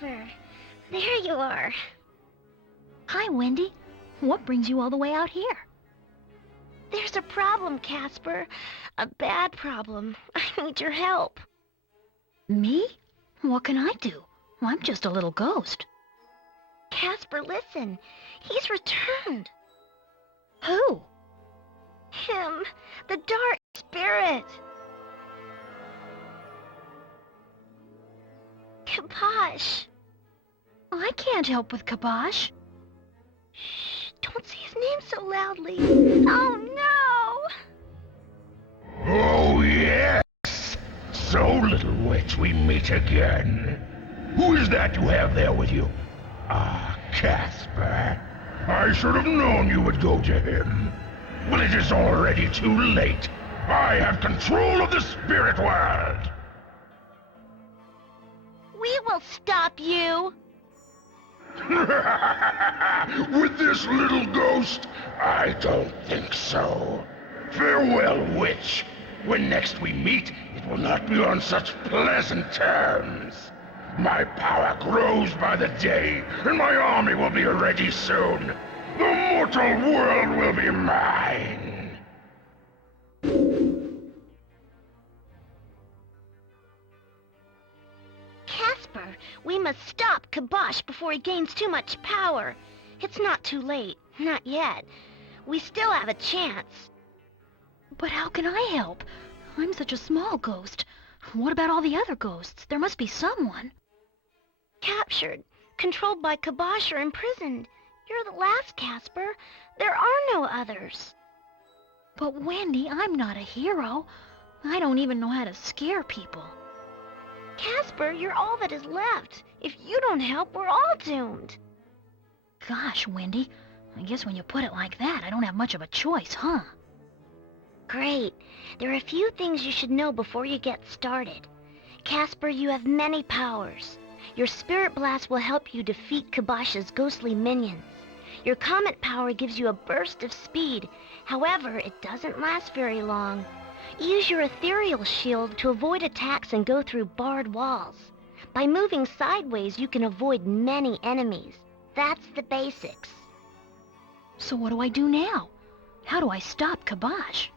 Casper, there you are. Hi, Wendy. What brings you all the way out here? There's a problem, Casper. A bad problem. I need your help. Me? What can I do? I'm just a little ghost. Casper, listen. He's returned. Who? Him, the Dark Spirit. Kabosh. I can't help with Kabosh. Shh, don't say his name so loudly. Oh, no! Oh, yes! So, little witch, we meet again. Who is that you have there with you? Ah, Casper. I should have known you would go to him. Well, it is already too late. I have control of the spirit world. We will stop you. With this little ghost? I don't think so. Farewell, witch. When next we meet, it will not be on such pleasant terms. My power grows by the day, and my army will be ready soon. The mortal world will be mine. Casper, we must stop Kabosh before he gains too much power. It's not too late. Not yet. We still have a chance. But how can I help? I'm such a small ghost. What about all the other ghosts? There must be someone. Captured, controlled by Kabosh, or imprisoned. You're the last, Casper. There are no others. But Wendy, I'm not a hero. I don't even know how to scare people. Casper, you're all that is left. If you don't help, we're all doomed. Gosh, Wendy, I guess when you put it like that, I don't have much of a choice, huh? Great. There are a few things you should know before you get started. Casper, you have many powers. Your Spirit Blast will help you defeat Kabosh's ghostly minions. Your Comet power gives you a burst of speed. However, it doesn't last very long. Use your Ethereal Shield to avoid attacks and go through barred walls. By moving sideways, you can avoid many enemies. That's the basics. So what do I do now? How do I stop Kabosh?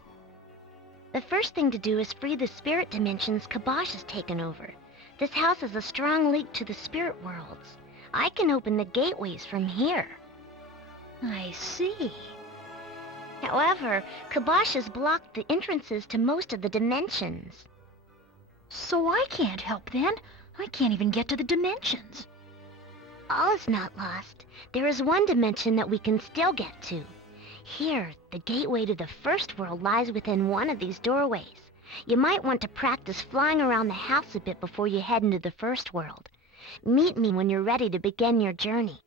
The first thing to do is free the spirit dimensions Kabosh has taken over. This house has a strong link to the spirit worlds. I can open the gateways from here. I see. However, Kabosh has blocked the entrances to most of the dimensions. So I can't help then. I can't even get to the dimensions. All is not lost. There is one dimension that we can still get to. Here, the gateway to the first world lies within one of these doorways. You might want to practice flying around the house a bit before you head into the first world. Meet me when you're ready to begin your journey.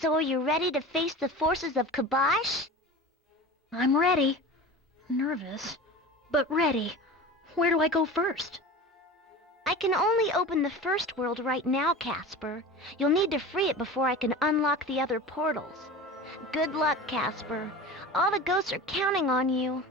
So are you ready to face the forces of Kabosh? I'm ready. Nervous, but ready. Where do I go first? I can only open the first world right now, Casper. You'll need to free it before I can unlock the other portals. Good luck, Casper. All the ghosts are counting on you.